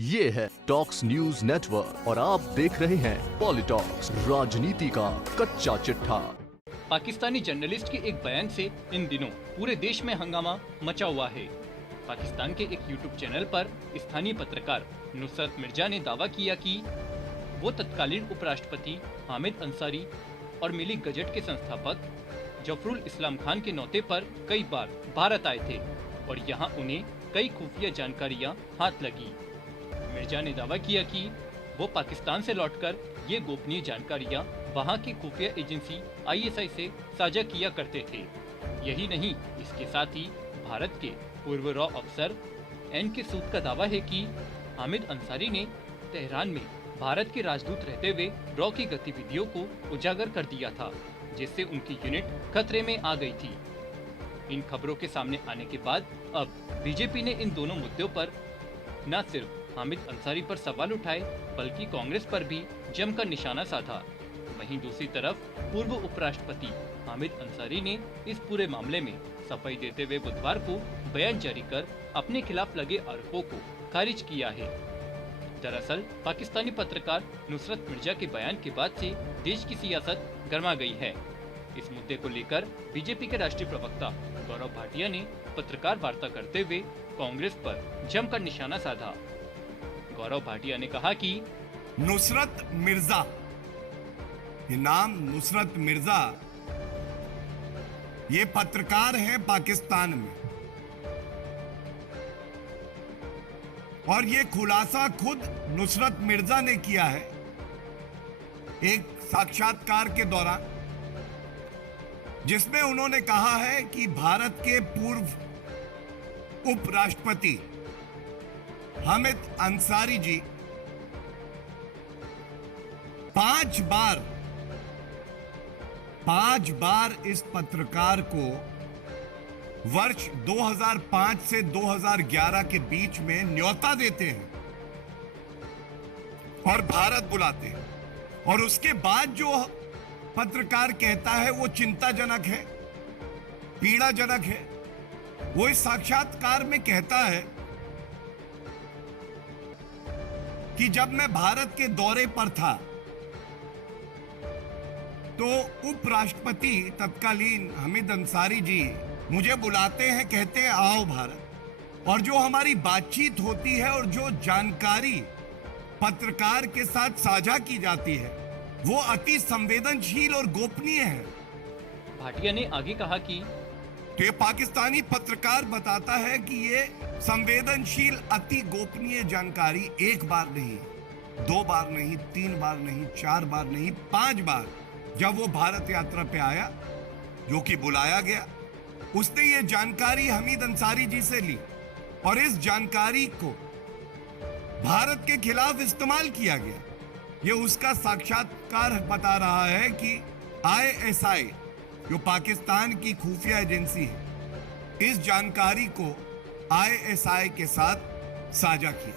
ये है talks news network और आप देख रहे हैं पॉलिटॉक्स, राजनीति का कच्चा चिट्ठा। पाकिस्तानी जर्नलिस्ट के एक बयान से इन दिनों पूरे देश में हंगामा मचा हुआ है। पाकिस्तान के एक यूट्यूब चैनल पर स्थानीय पत्रकार नुसरत मिर्जा ने दावा किया कि वो तत्कालीन उपराष्ट्रपति हामिद अंसारी और मिली गजट के संस्थापक जफरुल इस्लाम खान के न्योते पर कई बार भारत आए थे और यहाँ उन्हें कई खुफिया जानकारियाँ हाथ लगी। मिर्जा ने दावा किया कि वो पाकिस्तान से लौटकर ये गोपनीय जानकारियां वहां की खुफिया एजेंसी ISI से साझा किया करते थे। यही नहीं, इसके साथ ही भारत के पूर्व रॉ अफसर NK सूद का दावा है कि हामिद अंसारी ने तेहरान में भारत के राजदूत रहते हुए रॉ की गतिविधियों को उजागर कर दिया था, जिससे उनकी यूनिट खतरे में आ गई थी। इन खबरों के सामने आने के बाद अब बीजेपी ने इन दोनों मुद्दों पर न सिर्फ हामिद अंसारी पर सवाल उठाए बल्कि कांग्रेस पर भी जमकर निशाना साधा। वहीं दूसरी तरफ पूर्व उपराष्ट्रपति हामिद अंसारी ने इस पूरे मामले में सफाई देते हुए बुधवार को बयान जारी कर अपने खिलाफ लगे आरोपों को खारिज किया है। दरअसल पाकिस्तानी पत्रकार नुसरत मिर्जा के बयान के बाद से देश की सियासत गर्मा गई है। इस मुद्दे को लेकर बीजेपी के राष्ट्रीय प्रवक्ता गौरव भाटिया ने पत्रकार वार्ता करते हुए कांग्रेस पर जमकर निशाना साधा। गौरव भाटिया ने कहा कि नुसरत मिर्जा, ये नाम नुसरत मिर्जा, ये पत्रकार हैं पाकिस्तान में और ये खुलासा खुद नुसरत मिर्जा ने किया है एक साक्षात्कार के दौरान, जिसमें उन्होंने कहा है कि भारत के पूर्व उपराष्ट्रपति हामिद अंसारी जी 5 बार इस पत्रकार को वर्ष 2005 से 2011 के बीच में न्योता देते हैं और भारत बुलाते हैं, और उसके बाद जो पत्रकार कहता है वो चिंताजनक है, पीड़ाजनक है। वो इस साक्षात्कार में कहता है कि जब मैं भारत के दौरे पर था तो उपराष्ट्रपति तत्कालीन हामिद अंसारी जी मुझे बुलाते हैं, कहते हैं आओ भारत, और जो हमारी बातचीत होती है और जो जानकारी पत्रकार के साथ साझा की जाती है वो अति संवेदनशील और गोपनीय है। भाटिया ने आगे कहा कि तो ये पाकिस्तानी पत्रकार बताता है कि ये संवेदनशील अति गोपनीय जानकारी 1 बार नहीं, 2 बार नहीं, 3 बार नहीं, 4 बार नहीं, 5 बार जब वो भारत यात्रा पे आया, जो कि बुलाया गया, उसने ये जानकारी हामिद अंसारी जी से ली और इस जानकारी को भारत के खिलाफ इस्तेमाल किया गया। ये उसका साक्षात्कार बता रहा है कि ISI, जो पाकिस्तान की खुफिया एजेंसी है, इस जानकारी को ISI के साथ साझा किया।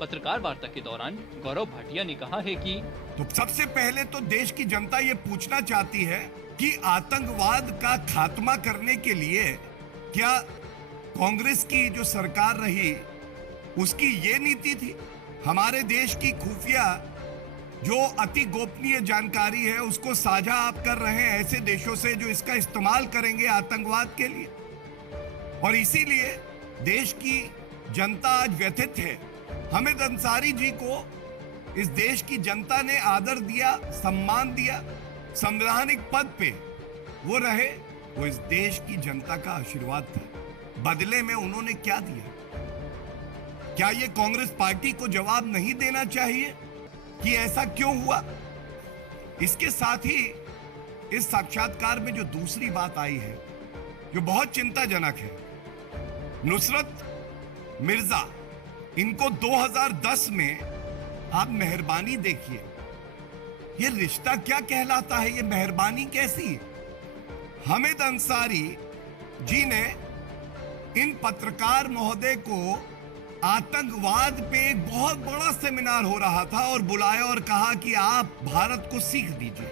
पत्रकार वार्ता के दौरान गौरव भाटिया ने कहा है कि तो सबसे पहले तो देश की जनता ये पूछना चाहती है कि आतंकवाद का खात्मा करने के लिए क्या कांग्रेस की जो सरकार रही उसकी ये नीति थी? हमारे देश की खुफिया जो अति गोपनीय जानकारी है उसको साझा आप कर रहे हैं ऐसे देशों से जो इसका इस्तेमाल करेंगे आतंकवाद के लिए, और इसीलिए देश की जनता आज व्यथित है। हामिद अंसारी जी को इस देश की जनता ने आदर दिया, सम्मान दिया, संवैधानिक पद पे वो रहे, वो इस देश की जनता का आशीर्वाद था। बदले में उन्होंने क्या दिया? क्या ये कांग्रेस पार्टी को जवाब नहीं देना चाहिए कि ऐसा क्यों हुआ? इसके साथ ही इस साक्षात्कार में जो दूसरी बात आई है जो बहुत चिंताजनक है, नुसरत मिर्जा, इनको 2010 में आप मेहरबानी देखिए, ये रिश्ता क्या कहलाता है? ये मेहरबानी कैसी है? हामिद अंसारी जी ने इन पत्रकार महोदय को आतंकवाद पे एक बहुत बड़ा सेमिनार हो रहा था और बुलाया और कहा कि आप भारत को सीख दीजिए,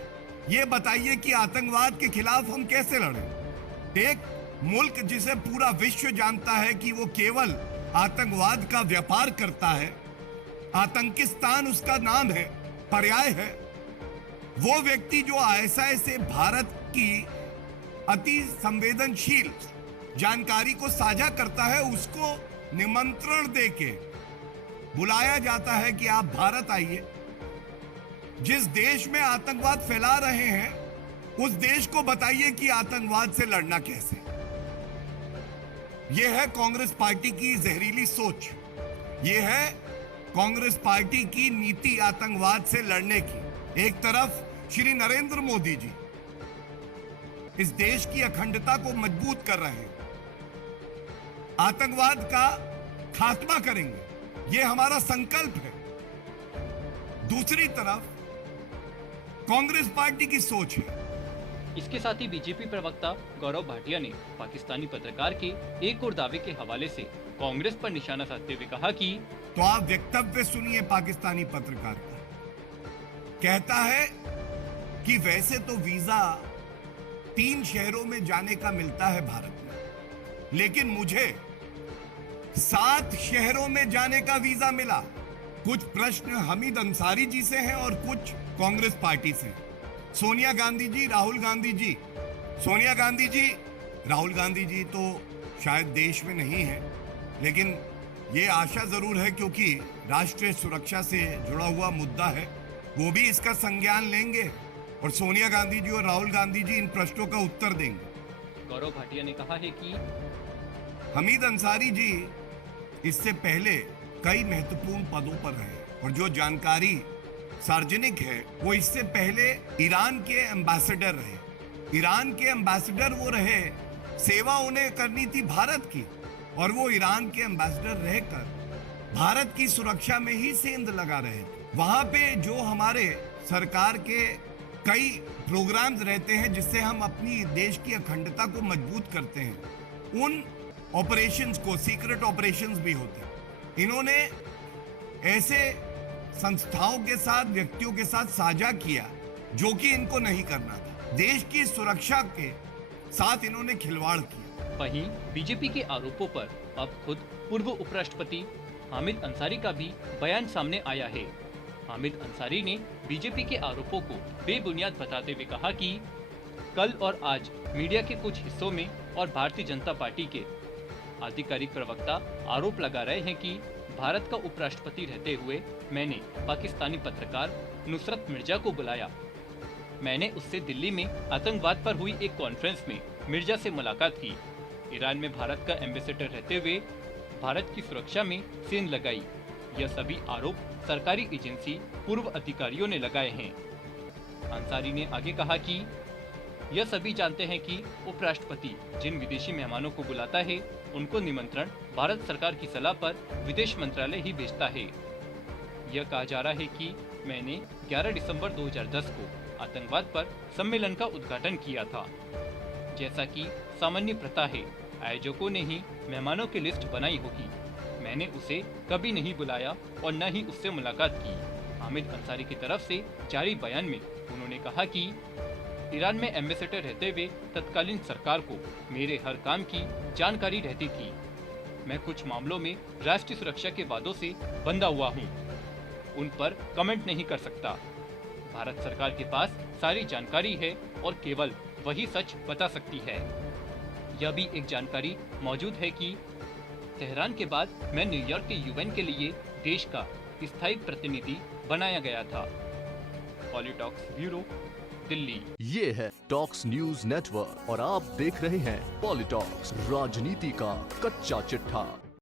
ये बताइए कि आतंकवाद के खिलाफ हम कैसे लड़ें। एक मुल्क जिसे पूरा विश्व जानता है कि वो केवल आतंकवाद का व्यापार करता है, आतंकिस्तान उसका नाम है, पर्याय है। वो व्यक्ति जो आईएसआई से भारत की अति संवेदनशील जानकारी को साझा करता है, उसको निमंत्रण देके बुलाया जाता है कि आप भारत आइए। जिस देश में आतंकवाद फैला रहे हैं, उस देश को बताइए कि आतंकवाद से लड़ना कैसे। यह है कांग्रेस पार्टी की जहरीली सोच, यह है कांग्रेस पार्टी की नीति आतंकवाद से लड़ने की। एक तरफ श्री नरेंद्र मोदी जी इस देश की अखंडता को मजबूत कर रहे हैं, आतंकवाद का खात्मा करेंगे, यह हमारा संकल्प है। दूसरी तरफ कांग्रेस पार्टी की सोच है। इसके साथ ही बीजेपी प्रवक्ता गौरव भाटिया ने पाकिस्तानी पत्रकार के एक और दावे के हवाले से कांग्रेस पर निशाना साधते हुए कहा कि तो आप वक्तव्य सुनिए पाकिस्तानी पत्रकार का। कहता है कि वैसे तो वीजा 3 शहरों में जाने का मिलता है भारत में, लेकिन मुझे 7 शहरों में जाने का वीजा मिला। कुछ प्रश्न हमीद अंसारी जी से हैं और कुछ कांग्रेस पार्टी से। सोनिया गांधी जी, राहुल गांधी जी, सोनिया गांधी जी, राहुल गांधी जी तो शायद देश में नहीं है, लेकिन ये आशा जरूर है क्योंकि राष्ट्रीय सुरक्षा से जुड़ा हुआ मुद्दा है, वो भी इसका संज्ञान लेंगे और सोनिया गांधी जी और राहुल गांधी जी इन प्रश्नों का उत्तर देंगे। गौरव भाटिया ने कहा है कि हमीद अंसारी जी इससे पहले कई महत्वपूर्ण पदों पर रहे और जो जानकारी सार्वजनिक है वो इससे पहले ईरान के एम्बेसडर रहे। ईरान के एम्बेसडर वो रहे, सेवा उन्हें करनी थी भारत की, और वो ईरान के एम्बेसडर रहकर भारत की सुरक्षा में ही सेंध लगा रहे थे। वहां पे जो हमारे सरकार के कई प्रोग्राम्स रहते हैं जिससे हम अपनी देश की अखंडता को मजबूत करते हैं, उन ऑपरेशंस को सीक्रेट ऑपरेशंस भी होते हैं। इन्होंने ऐसे संस्थाओं के साथ, व्यक्तियों के साथ साझा किया जो कि इनको नहीं करना था। देश की सुरक्षा के साथ इन्होंने खिलवाड़ किया। वहीं बीजेपी के आरोपों पर अब खुद पूर्व उपराष्ट्रपति हामिद अंसारी का भी बयान सामने आया है। हामिद अंसारी ने बीजेपी के आरोपों को बेबुनियाद बताते हुए कहा कि कल और आज मीडिया के कुछ हिस्सों में और भारतीय जनता पार्टी के आधिकारिक प्रवक्ता आरोप लगा रहे हैं कि भारत का उपराष्ट्रपति रहते हुए मैंने पाकिस्तानी पत्रकार नुसरत मिर्जा को बुलाया। मैंने उससे दिल्ली में आतंकवाद पर हुई एक कॉन्फ्रेंस में मिर्जा से मुलाकात की। ईरान में भारत का एम्बेसडर रहते हुए भारत की सुरक्षा में सेंध लगाई। यह सभी आरोप सरकारी एजेंसी पूर्व अधिकारियों ने लगाए हैं। अंसारी ने आगे कहा कि यह सभी जानते हैं कि उपराष्ट्रपति जिन विदेशी मेहमानों को बुलाता है उनको निमंत्रण भारत सरकार की सलाह पर विदेश मंत्रालय ही भेजता है। यह कहा जा रहा है कि मैंने 11 दिसंबर 2010 को आतंकवाद पर सम्मेलन का उद्घाटन किया था। जैसा कि सामान्य प्रथा है, आयोजकों ने ही मेहमानों की लिस्ट बनाई होगी। मैंने उसे कभी नहीं बुलाया और न ही उससे मुलाकात की। हामिद अंसारी की तरफ से जारी बयान में उन्होंने कहा कि ईरान में एम्बेसडर रहते हुए तत्कालीन सरकार को मेरे हर काम की जानकारी रहती थी। मैं कुछ मामलों में राष्ट्रीय सुरक्षा के वादों से बंधा हुआ हूँ, उन पर कमेंट नहीं कर सकता। भारत सरकार के पास सारी जानकारी है और केवल वही सच बता सकती है। यह भी एक जानकारी मौजूद है कि तेहरान के बाद मैं न्यूयॉर्क के यूएन के लिए देश का स्थायी प्रतिनिधि बनाया गया था। पॉलिटॉक्स ब्यूरो, दिल्ली। ये है टॉक्स न्यूज नेटवर्क और आप देख रहे हैं पॉलिटॉक्स, राजनीति का कच्चा चिट्ठा।